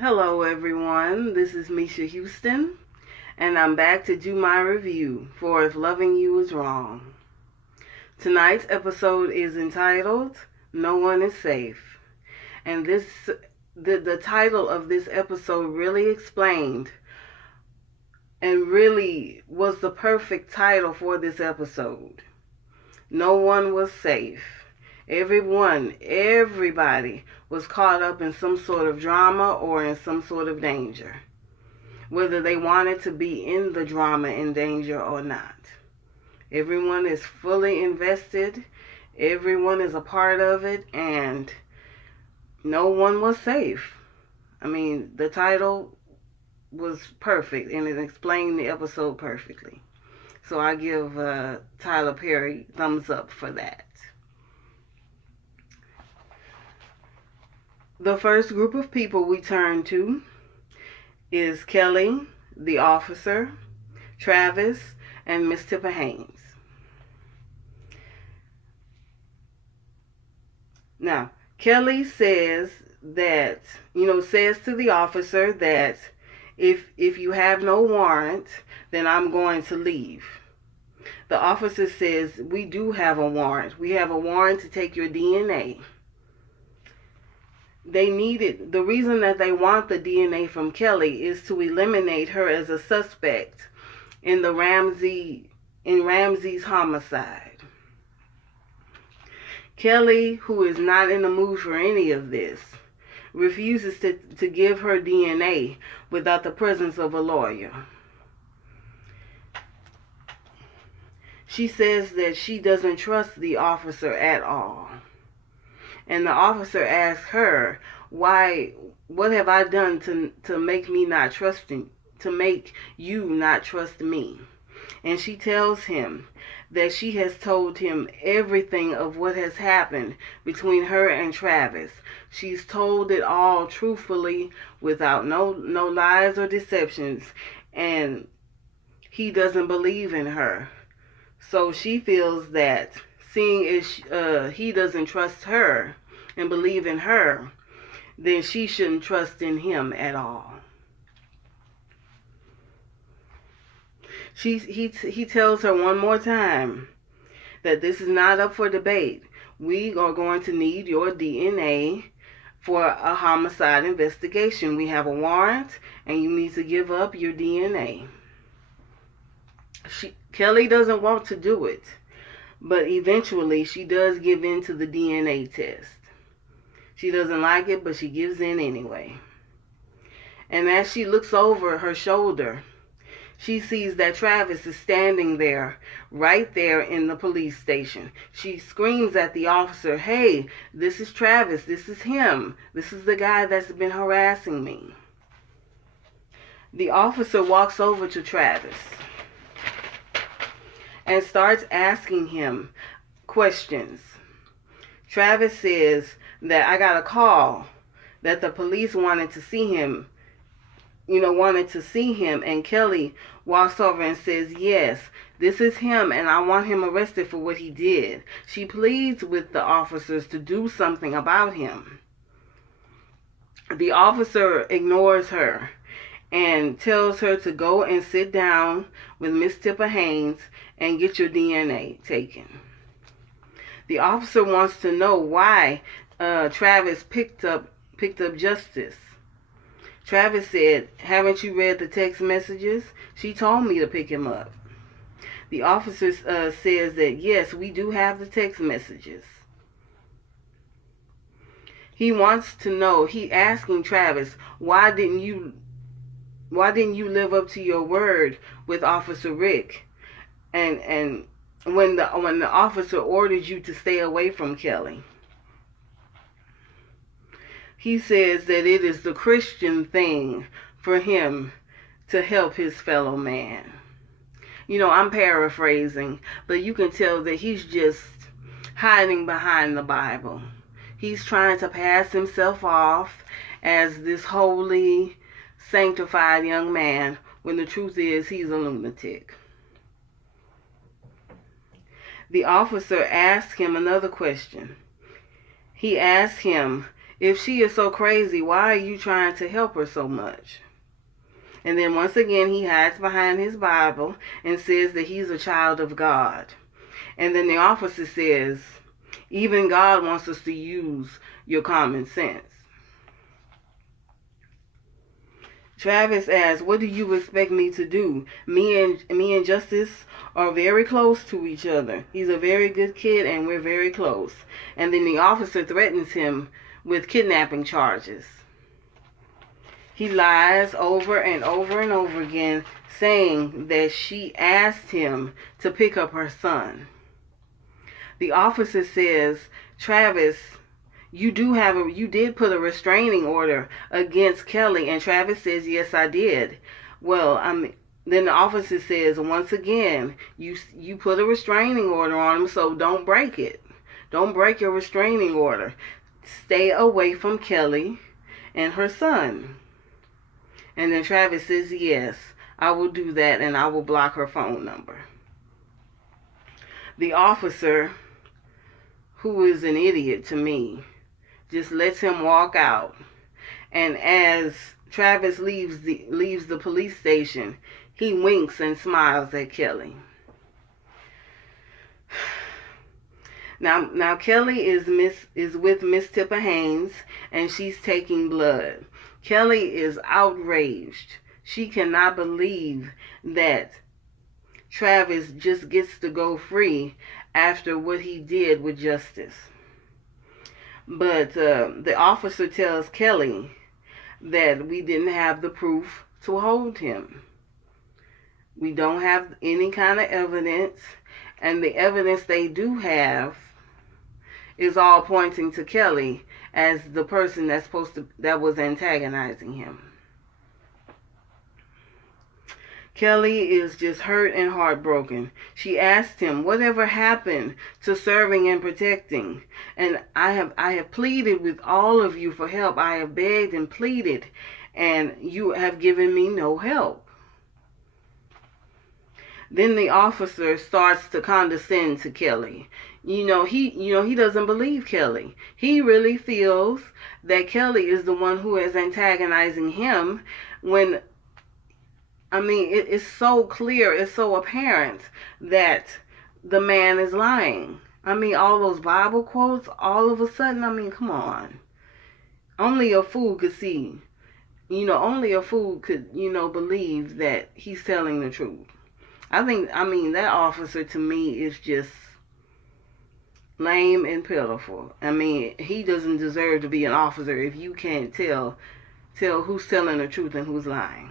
Hello everyone, this is Misha Houston, and I'm back to do my review for If Loving You Is Wrong. Tonight's episode is entitled, No One Is Safe, and the title of this episode really explained and really was the perfect title for this episode. No one was safe. Everybody was caught up in some sort of drama or in some sort of danger, whether they wanted to be in the drama and danger or not. Everyone is fully invested, everyone is a part of it, and no one was safe. I mean, the title was perfect and it explained the episode perfectly. So I give Tyler Perry thumbs up for that. The first group of people we turn to is Kelly, the officer, Travis, and Miss Tipper Haynes. Now, Kelly says to the officer that if you have no warrant, then I'm going to leave. The officer says, we do have a warrant. We have a warrant to take your DNA. The reason that they want the DNA from Kelly is to eliminate her as a suspect in Ramsey's homicide. Kelly, who is not in the mood for any of this, refuses to give her DNA without the presence of a lawyer. She says that she doesn't trust the officer at all. And the officer asks her, what have I done to make you not trust me? And she tells him that she has told him everything of what has happened between her and Travis. She's told it all truthfully, without no lies or deceptions, and he doesn't believe in her. So she feels that seeing as he doesn't trust her and believe in her, then she shouldn't trust in him at all. He tells her one more time that this is not up for debate. We are going to need your DNA for a homicide investigation. We have a warrant, and you need to give up your DNA. Kelly doesn't want to do it, but eventually she does give in to the DNA test. She doesn't like it, but she gives in anyway. And as she looks over her shoulder, she sees that Travis is standing there, right there in the police station. She screams at the officer, "Hey, this is Travis. This is him. This is the guy that's been harassing me." The officer walks over to Travis and starts asking him questions. Travis says that I got a call that the police wanted to see him, and Kelly walks over and says, yes, this is him, and I want him arrested for what he did. She pleads with the officers to do something about him. The officer ignores her and tells her to go and sit down with Miss Tipper Haynes and get your DNA taken. The officer wants to know why Travis picked up Justice. Travis said, haven't you read the text messages? She told me to pick him up. The officer says that, yes, we do have the text messages. He wants to know, he asking Travis, why didn't you live up to your word with Officer Rick? And when the officer ordered you to stay away from Kelly. He says that it is the Christian thing for him to help his fellow man. I'm paraphrasing, but you can tell that he's just hiding behind the Bible. He's trying to pass himself off as this holy, sanctified young man, when the truth is he's a lunatic. The officer asked him another question. He asked him If she is so crazy, why are you trying to help her so much? And then once again, he hides behind his Bible and says that he's a child of God. And then the officer says, even God wants us to use your common sense. Travis asks, what do you expect me to do? Me and Justice are very close to each other. He's a very good kid and we're very close. And then the officer threatens him with kidnapping charges. He lies over and over and over again, saying that she asked him to pick up her son. The officer says, Travis, you did put a restraining order against Kelly. And Travis says, yes, I did. Well, then the officer says, once again, you put a restraining order on him, so don't break it. Don't break your restraining order. Stay away from Kelly and her son. And then Travis says, yes, I will do that, and I will block her phone number. The officer, who is an idiot to me, just lets him walk out. And as Travis leaves the police station, he winks and smiles at Kelly. Now Kelly is with Miss Tipper Haynes, and she's taking blood. Kelly is outraged. She cannot believe that Travis just gets to go free after what he did with Justice. But the officer tells Kelly that we didn't have the proof to hold him. We don't have any kind of evidence, and the evidence they do have is all pointing to Kelly as the person that was antagonizing him. Kelly is just hurt and heartbroken. She asked him, whatever happened to serving and protecting? And I have pleaded with all of you for help. I have begged and pleaded, and you have given me no help. Then the officer starts to condescend to Kelly. He doesn't believe Kelly. He really feels that Kelly is the one who is antagonizing him when, it's so clear, it's so apparent that the man is lying. All those Bible quotes, all of a sudden, come on. Only a fool could see. Only a fool could, believe that he's telling the truth. That officer to me is just lame and pitiful. He doesn't deserve to be an officer if you can't tell who's telling the truth and who's lying.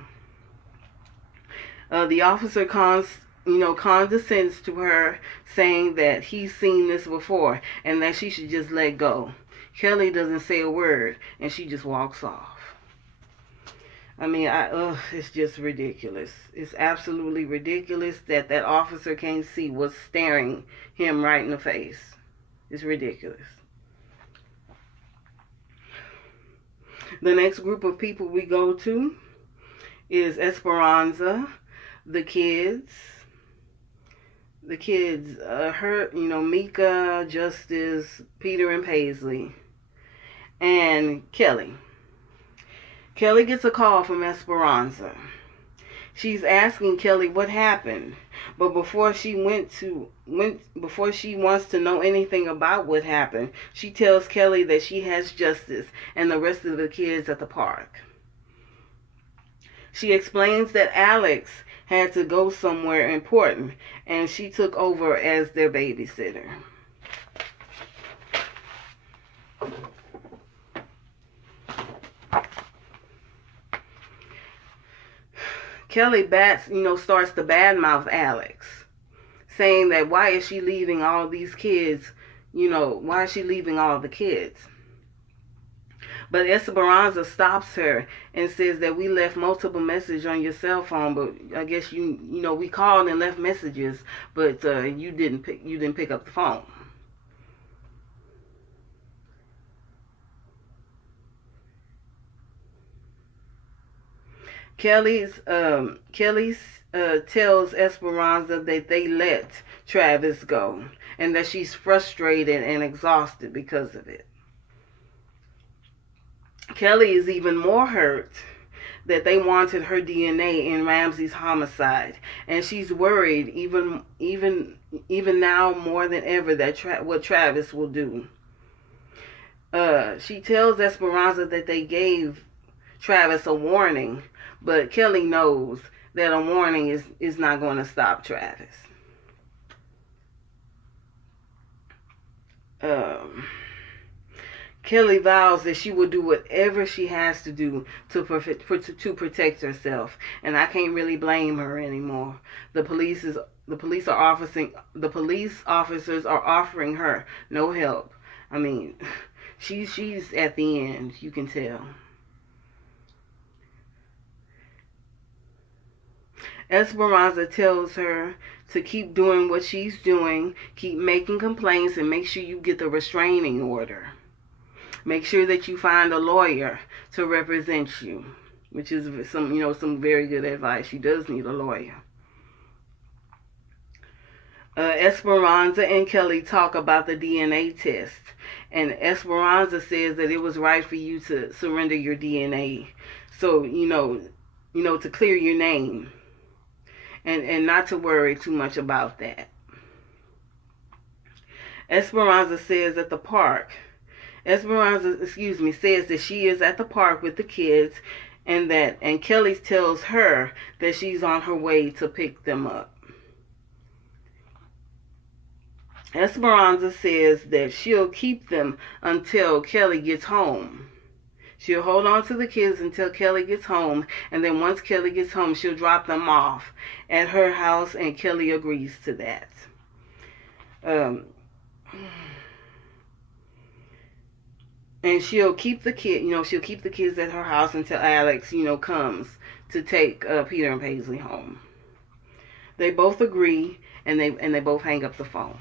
The officer condescends to her, saying that he's seen this before and that she should just let go. Kelly doesn't say a word, and she just walks off. It's just ridiculous. It's absolutely ridiculous that officer can't see what's staring him right in the face. It's ridiculous. The next group of people we go to is Esperanza, the kids, Mika, Justice, Peter and Paisley, and Kelly. Kelly gets a call from Esperanza. She's asking Kelly what happened, but before she wants to know anything about what happened, she tells Kelly that she has Justice and the rest of the kids at the park. She explains that Alex had to go somewhere important, and she took over as their babysitter. Kelly starts to badmouth Alex, saying that why is she leaving all these kids, why is she leaving all the kids? But Esperanza stops her and says that we left multiple messages on your cell phone, but I guess we called and left messages, but you didn't pick up the phone. Kelly tells Esperanza that they let Travis go and that she's frustrated and exhausted because of it. Kelly is even more hurt that they wanted her DNA in Ramsey's homicide, and she's worried even now more than ever that what Travis will do. She tells Esperanza that they gave Travis a warning, but Kelly knows that a warning is not going to stop Travis. Kelly vows that she will do whatever she has to do to protect herself, and I can't really blame her anymore. The police officers are offering her no help. I mean, she's at the end, you can tell. Esperanza tells her to keep doing what she's doing, keep making complaints, and make sure you get the restraining order. Make sure that you find a lawyer to represent you, which is some very good advice. She does need a lawyer. Esperanza and Kelly talk about the DNA test, and Esperanza says that it was right for you to surrender your DNA, so to clear your name, and not to worry too much about that. Esperanza says that she is at the park with the kids, and Kelly tells her that she's on her way to pick them up. Esperanza says that she'll keep them until Kelly gets home. She'll hold on to the kids until Kelly gets home, and then once Kelly gets home, she'll drop them off at her house, and Kelly agrees to that. And she'll keep the kids at her house until Alex, comes to take Peter and Paisley home. They both agree, and they both hang up the phone.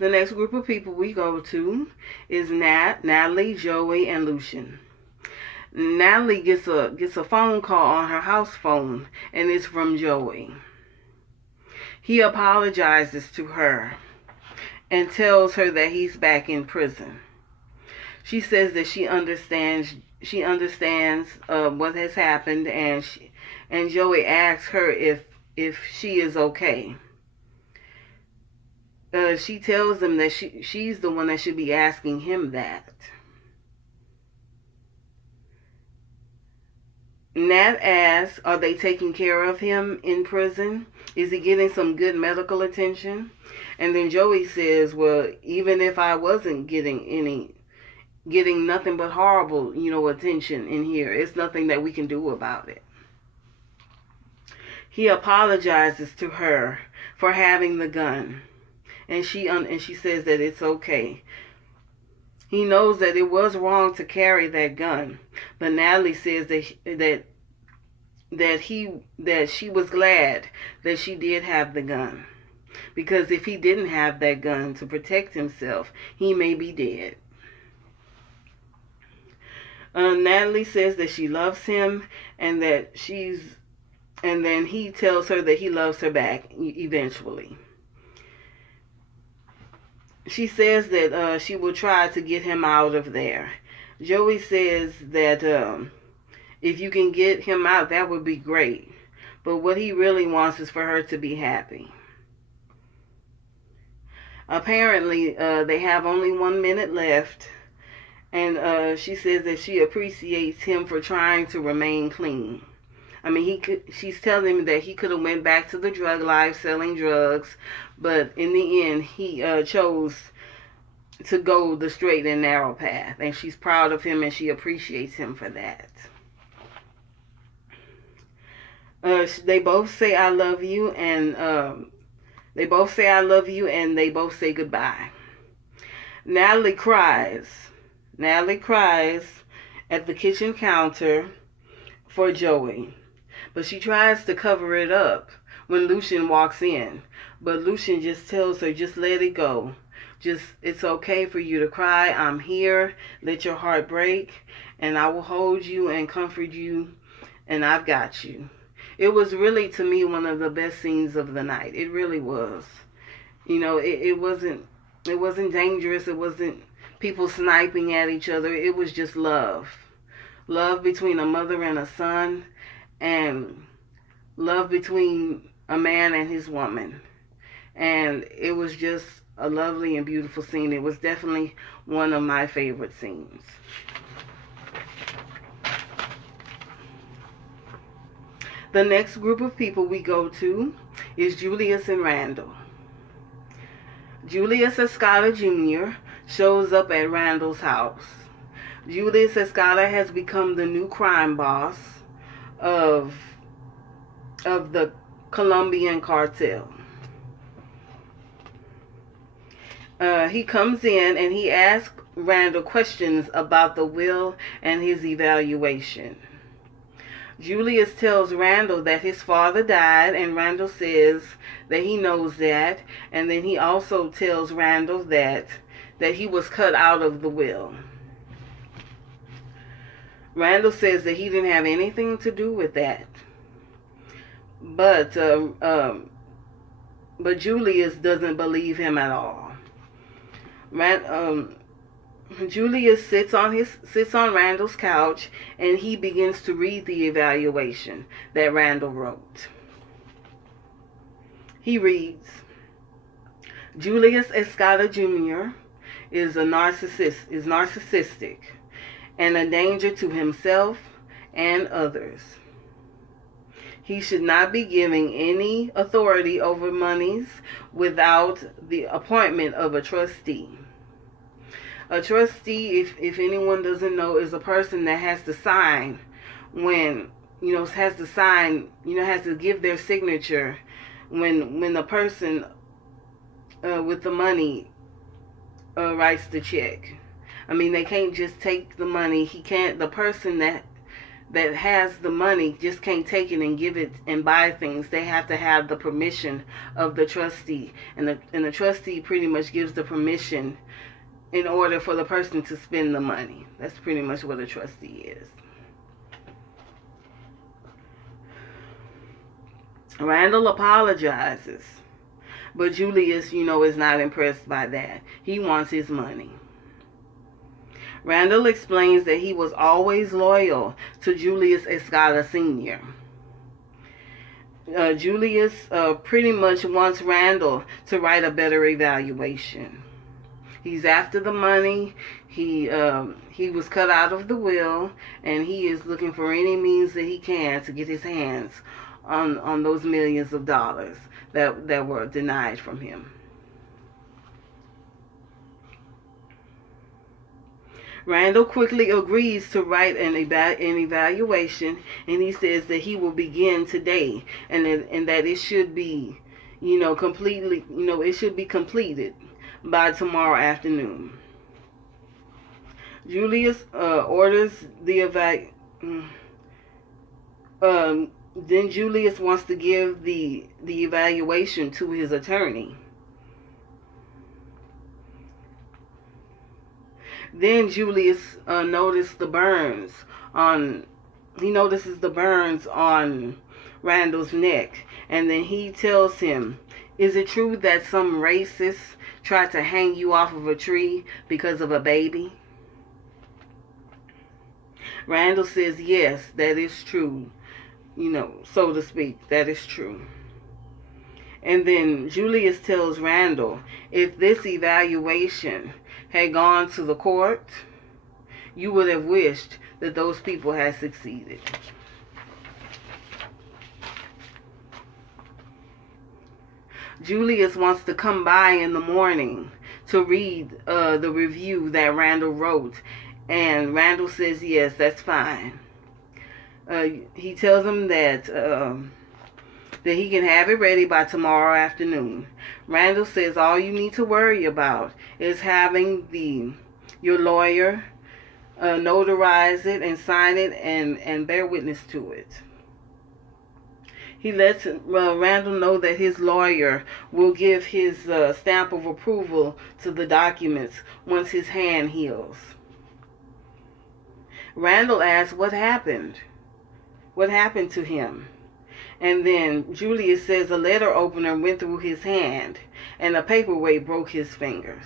The next group of people we go to is Natalie, Joey, and Lucian. Natalie gets a phone call on her house phone, and it's from Joey. He apologizes to her and tells her that he's back in prison. She says that she understands what has happened, and Joey asks her if she is okay. She tells him that she's the one that should be asking him that. Nat asks, are they taking care of him in prison? Is he getting some good medical attention? And then Joey says, well, even if I wasn't getting nothing but horrible, attention in here, it's nothing that we can do about it. He apologizes to her for having the gun, and she says that it's okay. He knows that it was wrong to carry that gun, but Natalie says that she was glad that she did have the gun, because if he didn't have that gun to protect himself, he may be dead. Natalie says that she loves him, and then he tells her that he loves her back eventually. She says that she will try to get him out of there. Joey says that if you can get him out, that would be great. But what he really wants is for her to be happy. Apparently, they have only 1 minute left. And she says that she appreciates him for trying to remain clean. I mean, she's telling him that he could have went back to the drug life, selling drugs, but in the end, he chose to go the straight and narrow path, and she's proud of him, and she appreciates him for that. They both say "I love you," and they both say goodbye. Natalie cries. Natalie cries at the kitchen counter for Joey, but she tries to cover it up when Lucian walks in. But Lucian just tells her, just let it go. It's okay for you to cry. I'm here. Let your heart break, and I will hold you and comfort you, and I've got you. It was really, to me, one of the best scenes of the night. It really was. It wasn't dangerous. It wasn't people sniping at each other. It was just love. Love between a mother and a son, and love between a man and his woman. And it was just a lovely and beautiful scene. It was definitely one of my favorite scenes. The next group of people we go to is Julius and Randall. Julius Escada Jr. shows up at Randall's house. Julius Escada has become the new crime boss of the Colombian cartel. He comes in and he asks Randall questions about the will and his evaluation. Julius tells Randall that his father died, and Randall says that he knows that, and then he also tells Randall that he was cut out of the will. Randall says that he didn't have anything to do with that. But Julius doesn't believe him at all. Julius sits on Randall's couch, and he begins to read the evaluation that Randall wrote. He reads, Julius Escada Jr. is narcissistic and a danger to himself and others. He should not be giving any authority over monies without the appointment of a trustee. A trustee, if anyone doesn't know, is a person that has to sign has to give their signature when the person with the money writes the check. I mean, they can't just take the money. The person that has the money just can't take it and give it and buy things. They have to have the permission of the trustee, and the trustee pretty much gives the permission in order for the person to spend the money. That's pretty much what a trustee is. Randall apologizes, but Julius, is not impressed by that. He wants his money. Randall explains that he was always loyal to Julius Escada Sr. Julius pretty much wants Randall to write a better evaluation. He's after the money. He was cut out of the will, and he is looking for any means that he can to get his hands on those millions of dollars that were denied from him. Randall quickly agrees to write an evaluation, and he says that he will begin today, and that it should be, completely, it should be completed by tomorrow afternoon. Julius orders the then Julius wants to give the evaluation to his attorney. Then Julius notices the burns on Randall's neck, and then he tells him, "Is it true that some racists tried to hang you off of a tree because of a baby?" Randall says, "Yes, that is true, so to speak, that is true." And then Julius tells Randall, if this evaluation had gone to the court, you would have wished that those people had succeeded. Julius wants to come by in the morning to read the review that Randall wrote, and Randall says, yes, that's fine. He tells him that he can have it ready by tomorrow afternoon. Randall says all you need to worry about is having your lawyer notarize it and sign it and bear witness to it. He lets Randall know that his lawyer will give his stamp of approval to the documents once his hand heals. Randall asks what happened. What happened to him? And then Julius says a letter opener went through his hand, and the paperweight broke his fingers.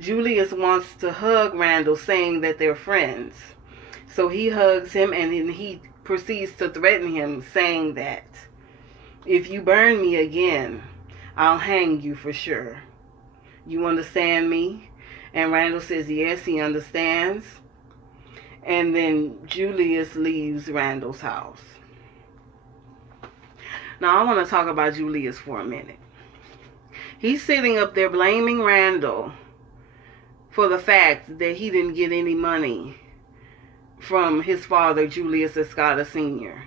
Julius wants to hug Randall, saying that they're friends. So he hugs him, and then he proceeds to threaten him, saying that if you burn me again, I'll hang you for sure. You understand me? And Randall says yes, he understands. And then Julius leaves Randall's house. Now I want to talk about Julius for a minute. He's sitting up there blaming Randall for the fact that he didn't get any money from his father, Julius Escada Sr.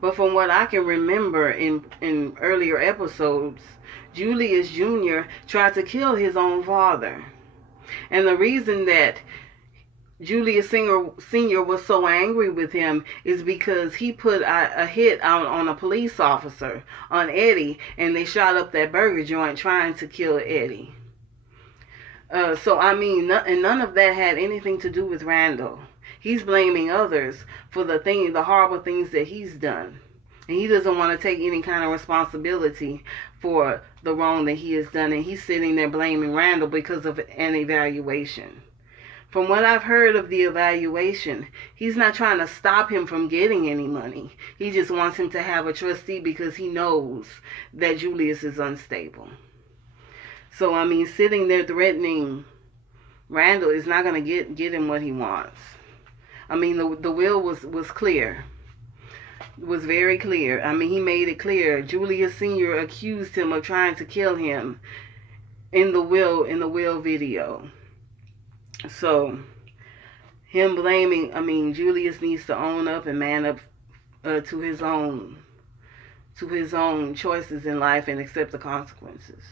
But from what I can remember in earlier episodes, Julius Jr. tried to kill his own father. And the reason that Julius Sr. was so angry with him is because he put a hit out on a police officer, on Eddie, and they shot up that burger joint trying to kill Eddie. So, I mean, none of that had anything to do with Randall. He's blaming others for the horrible things that he's done. And he doesn't want to take any kind of responsibility for the wrong that he has done. And he's sitting there blaming Randall because of an evaluation. From what I've heard of the evaluation, he's not trying to stop him from getting any money. He just wants him to have a trustee because he knows that Julius is unstable. So, I mean, sitting there threatening Randall is not going to get him what he wants. I mean, the will was clear. It was very clear. I mean, he made it clear. Julius Sr. accused him of trying to kill him in the will video. So, him blaming, I mean, Julius needs to own up and man up to his own choices in life and accept the consequences.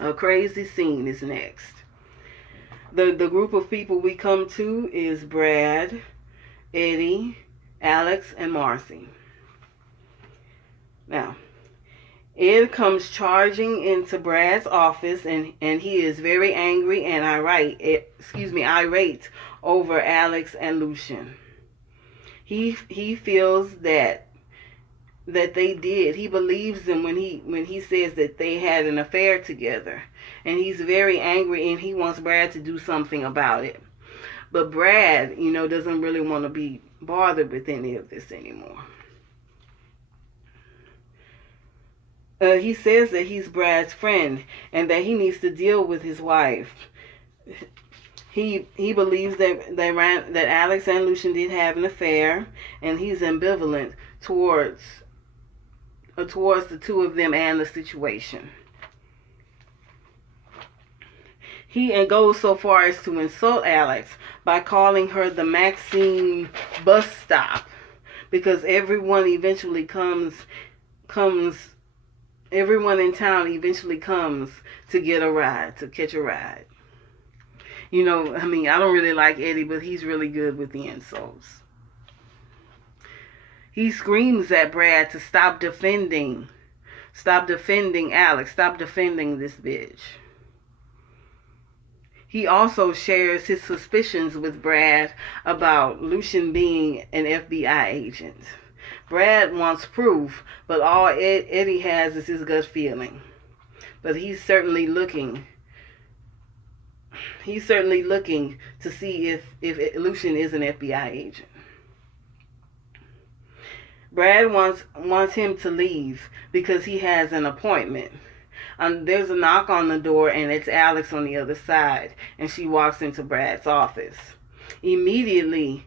A crazy scene is next. The group of people we come to is Brad, Eddie, Alex, and Marcy. Now, Ed comes charging into Brad's office, and he is very angry and irate over Alex and Lucian. He feels that they did. He believes them when he says that they had an affair together. And he's very angry and he wants Brad to do something about it. But Brad, doesn't really want to be bothered with any of this anymore. He says that he's Brad's friend and that he needs to deal with his wife. He believes that Alex and Lucian did have an affair, and he's ambivalent towards the two of them and the situation. He goes so far as to insult Alex by calling her the Maxine bus stop, because everyone in town eventually comes to get a ride, to catch a ride. I don't really like Eddie, but he's really good with the insults. He screams at Brad to stop defending Alex, stop defending this bitch. He also shares his suspicions with Brad about Lucian being an FBI agent. Brad wants proof, but all Eddie has is his gut feeling. But he's certainly looking to see if Lucian is an FBI agent. Brad wants him to leave because he has an appointment. There's a knock on the door, and it's Alex on the other side, and she walks into Brad's office. Immediately,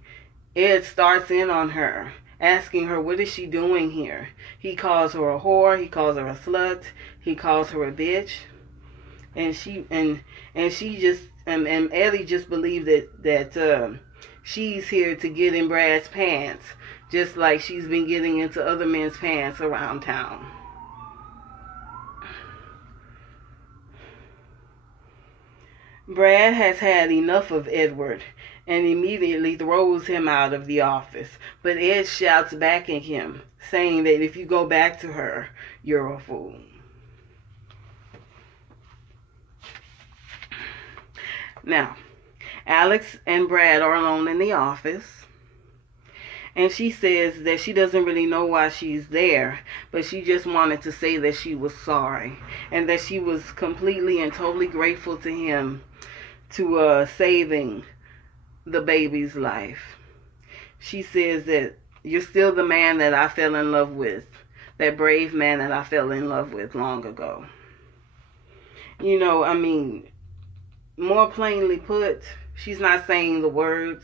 Ed starts in on her, asking her what is she doing here. He calls her a whore, he calls her a slut, he calls her a bitch, and Ellie just believed that she's here to get in Brad's pants, just like she's been getting into other men's pants around town. Brad has had enough of Edward and immediately throws him out of the office. But Ed shouts back at him, saying that if you go back to her, you're a fool. Now, Alex and Brad are alone in the office. And she says that she doesn't really know why she's there, but she just wanted to say that she was sorry and that she was completely and totally grateful to him to saving the baby's life. She says that you're still the man that I fell in love with, that brave man that I fell in love with long ago. You know, I mean, more plainly put, she's not saying the words,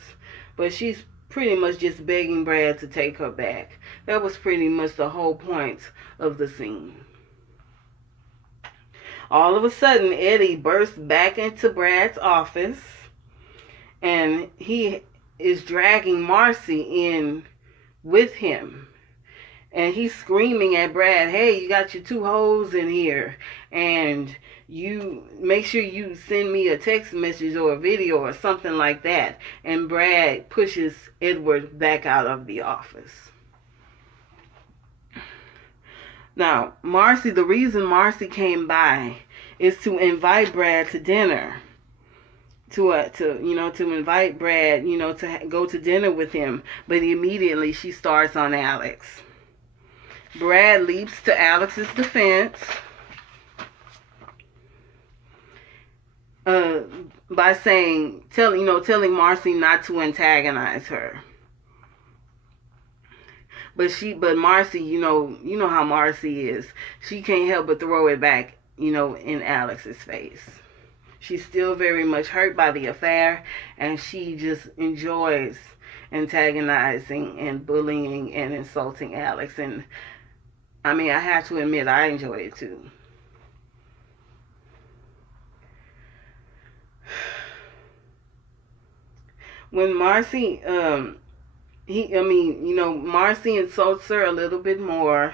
but she's pretty much just begging Brad to take her back. That was pretty much the whole point of the scene. All of a sudden, Eddie bursts back into Brad's office, and he is dragging Marcy in with him. And he's screaming at Brad, hey, you got your two hoes in here, and you make sure you send me a text message or a video or something like that. And Brad pushes Edward back out of the office. Now, Marcy, the reason Marcy came by is to invite Brad to dinner. To invite Brad, to go to dinner with him. But immediately she starts on Alex. Brad leaps to Alex's defense by telling Marcy not to antagonize her. But Marcy, you know how Marcy is. She can't help but throw it back, in Alex's face. She's still very much hurt by the affair, and she just enjoys antagonizing and bullying and insulting Alex. And I mean, I have to admit, I enjoy it too. When Marcy, Marcy insults her a little bit more,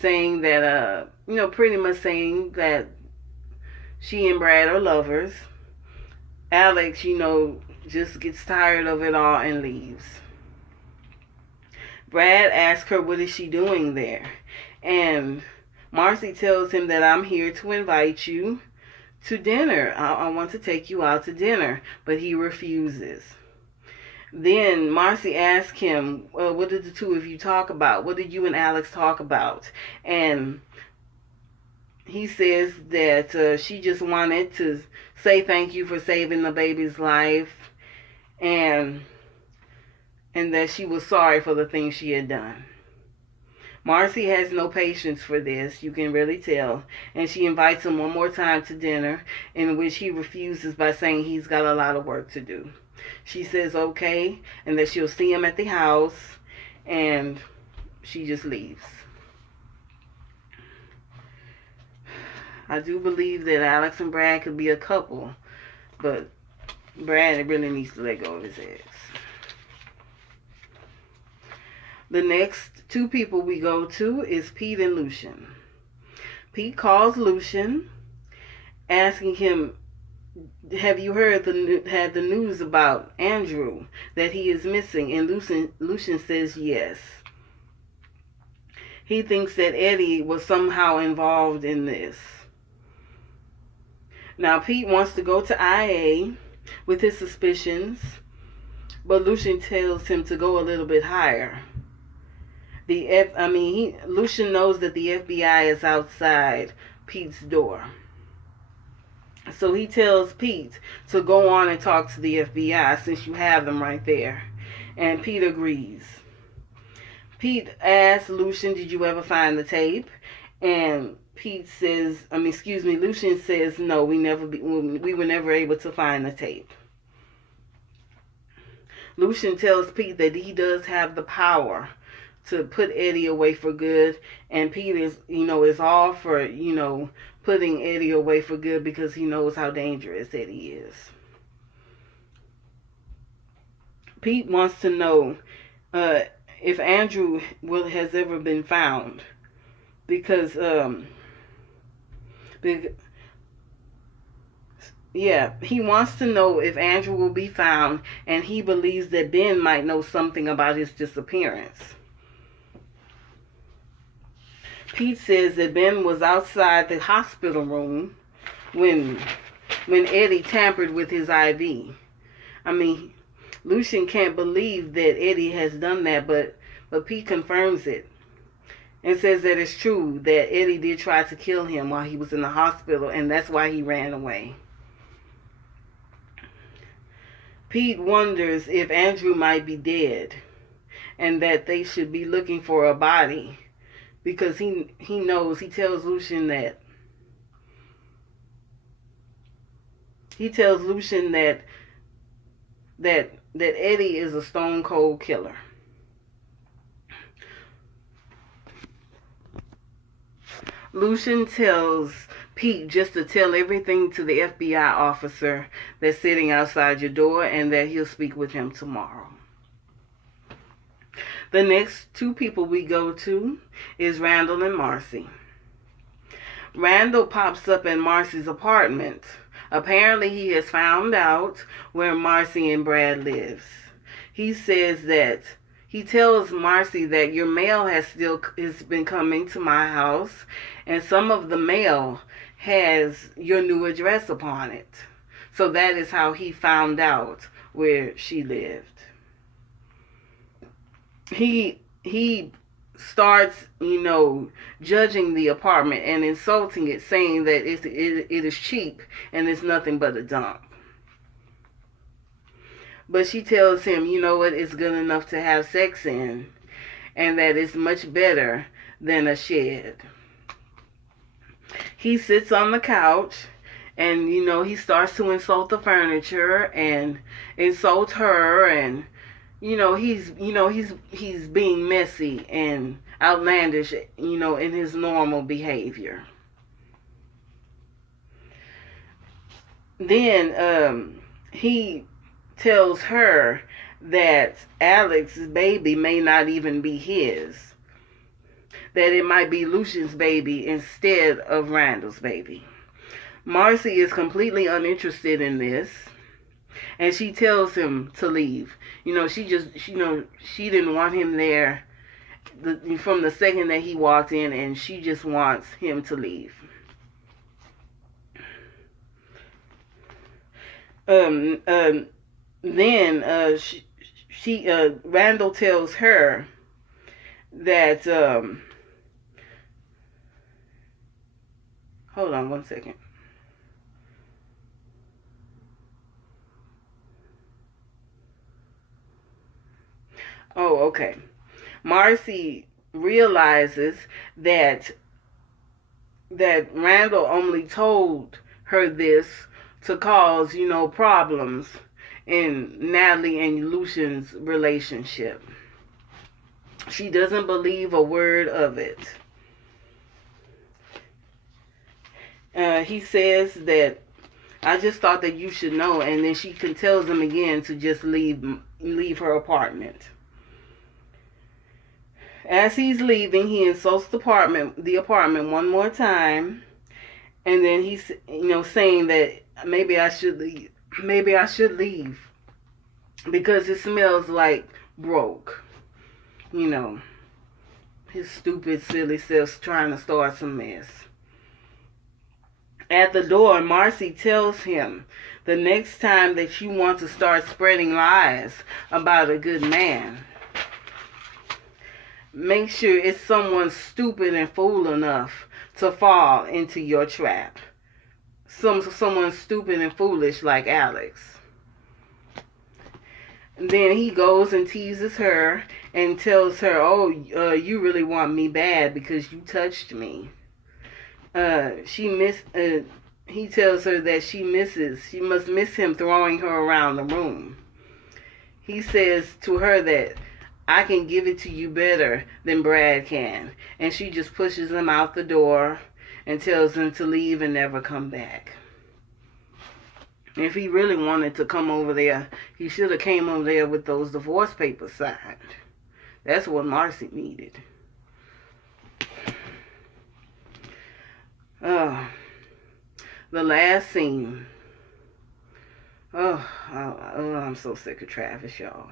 saying that, pretty much saying that she and Brad are lovers. Alex, just gets tired of it all and leaves. Brad asks her, what is she doing there? And Marcy tells him that I'm here to invite you to dinner. I want to take you out to dinner. But he refuses. Then Marcy asks him, well, what did the two of you talk about? What did you and Alex talk about? And he says that she just wanted to say thank you for saving the baby's life, and that she was sorry for the things she had done. Marcy has no patience for this, you can really tell, and she invites him one more time to dinner, in which he refuses by saying he's got a lot of work to do. She says okay, and that she'll see him at the house, and she just leaves. I do believe that Alex and Brad could be a couple, but Brad really needs to let go of his ex. The next two people we go to is Pete and Lucian. Pete calls Lucian, asking him, have you had the news about Andrew, that he is missing? And Lucian says yes. He thinks that Eddie was somehow involved in this. Now, Pete wants to go to IA with his suspicions, but Lucian tells him to go a little bit higher. Lucian knows that the FBI is outside Pete's door. So he tells Pete to go on and talk to the FBI since you have them right there. And Pete agrees. Pete asks Lucian, did you ever find the tape? And Lucian says, no, we were never able to find the tape. Lucian tells Pete that he does have the power to put Eddie away for good, and Pete is all for, putting Eddie away for good because he knows how dangerous Eddie is. Pete wants to know if Andrew has ever been found, because he wants to know if Andrew will be found, and he believes that Ben might know something about his disappearance. Pete says that Ben was outside the hospital room when Eddie tampered with his IV. I mean, Lucian can't believe that Eddie has done that, but Pete confirms it and says that it's true that Eddie did try to kill him while he was in the hospital, and that's why he ran away. Pete wonders if Andrew might be dead and that they should be looking for a body, because he knows, he tells Lucian that that Eddie is a stone cold killer. Lucian tells Pete just to tell everything to the FBI officer that's sitting outside your door, and that he'll speak with him tomorrow. The next two people we go to is Randall and Marcy. Randall pops up in Marcy's apartment. Apparently he has found out where Marcy and Brad lives. He tells Marcy that your mail has been coming to my house, and some of the mail has your new address upon it. So that is how he found out where she lived. He starts, judging the apartment and insulting it, saying that it is cheap and it's nothing but a dump. But she tells him, you know what, it's good enough to have sex in, and that it's much better than a shed. He sits on the couch and, he starts to insult the furniture and insult her, and he's being messy and outlandish, in his normal behavior. Then he tells her that Alex's baby may not even be his, that it might be Lucian's baby instead of Randall's baby. Marcy is completely uninterested in this, and she tells him to leave. She didn't want him there from the second that he walked in, and she just wants him to leave. Then Randall tells her that hold on one second. Oh, okay. Marcy realizes that Randall only told her this to cause, problems in Natalie and Lucian's relationship. She doesn't believe a word of it. He says that, I just thought that you should know, and then she tells him again to just leave her apartment. As he's leaving, he insults the apartment one more time, and then he's, saying that maybe I should leave because it smells like broke. His stupid, silly self trying to start some mess. At the door, Marcy tells him, the next time that you want to start spreading lies about a good man, make sure it's someone stupid and fool enough to fall into your trap. Someone stupid and foolish like Alex. And then he goes and teases her and tells her, you really want me bad because you touched me. He tells her that she must miss him throwing her around the room. He says to her that I can give it to you better than Brad can. And she just pushes him out the door and tells him to leave and never come back. If he really wanted to come over there, he should have came over there with those divorce papers signed. That's what Marcy needed. The last scene. I'm so sick of Travis, y'all.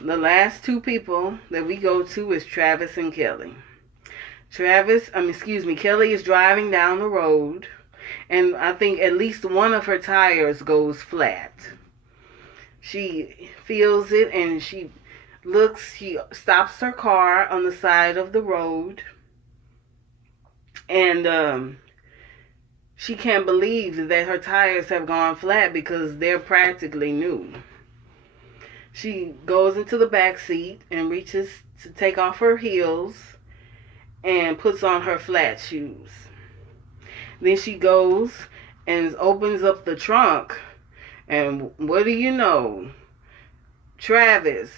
The last two people that we go to is Travis and Kelly. Kelly is driving down the road, and I think at least one of her tires goes flat. She feels it and she stops her car on the side of the road, and she can't believe that her tires have gone flat because they're practically new. She goes into the back seat and reaches to take off her heels and puts on her flat shoes. Then she goes and opens up the trunk, and what do you know? Travis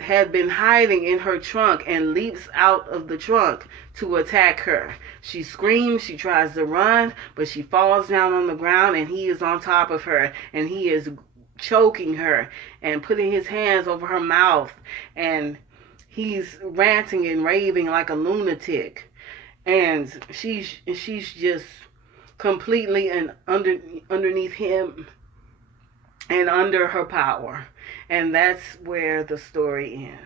had been hiding in her trunk and leaps out of the trunk to attack her. She screams, she tries to run, but she falls down on the ground and he is on top of her and he is choking her and putting his hands over her mouth, and he's ranting and raving like a lunatic, and she's just completely and underneath him and under her power. And that's where the story ends.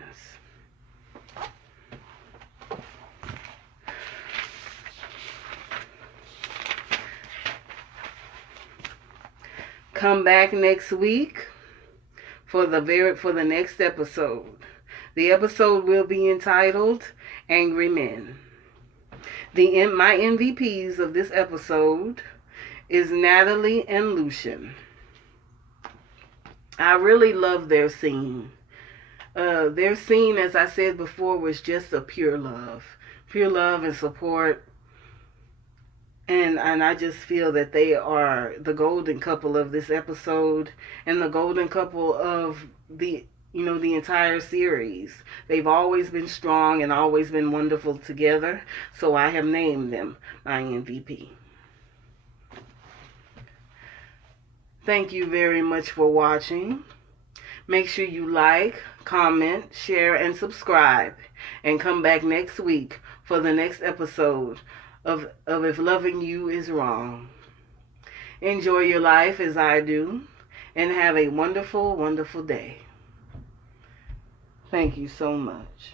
Come back next week for the next episode. The episode will be entitled Angry Men. My MVPs of this episode is Natalie and Lucian. I really love their scene. Their scene, as I said before, was just a pure love and support. And I just feel that they are the golden couple of this episode and the golden couple of the entire series. They've always been strong and always been wonderful together. So I have named them my MVP. Thank you very much for watching. Make sure you like, comment, share, and subscribe. And come back next week for the next episode of If Loving You Is Wrong. Enjoy your life as I do. And have a wonderful, wonderful day. Thank you so much.